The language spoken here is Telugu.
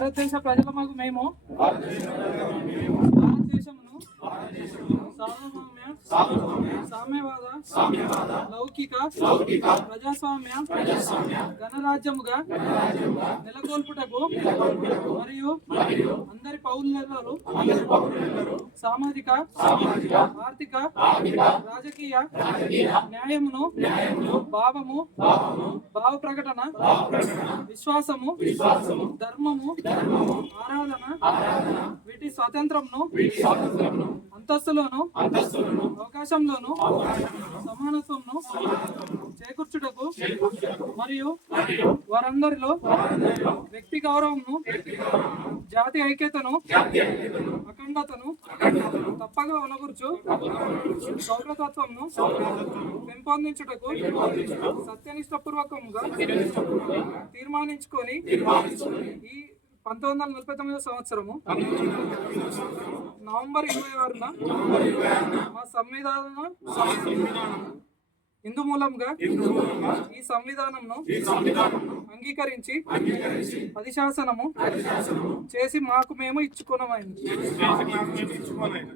భారతదేశ ప్రజలమగు మేము భారతదేశమును సామ్యవాద లౌకిక ప్రజాస్వామ్య గణరాజ్యముగా నెలకొల్పుటకు మరియు అందరి పౌరులలో సామాజిక ఆర్థిక రాజకీయ న్యాయమును భావము భావ ప్రకటన విశ్వాసము ధర్మము ఆరాధన వీటి స్వాతంత్రంను అంతస్తులోను అవకాశంలోను సమానత్వంను మరియు వారందరిలో వ్యక్తి గౌరవంను జాతి ఐక్యతను అఖండతను తప్పగా ఉనగూర్చు సౌరతత్వంను పెంపొందించుటకు సత్యనిష్టపూర్వకంగా తీర్మానించుకొని ఈ పంతొమ్మిది వందల నలభై తొమ్మిదో సంవత్సరము నవంబర్ ఇరవై ఆరున మా సంవిధాన హిందూ మూలంగా ఈ సంవిధానంను అంగీకరించి అధిశాసనము చేసి మాకు మేము ఇచ్చుకున్నామైంది ఇచ్చుకోనైనది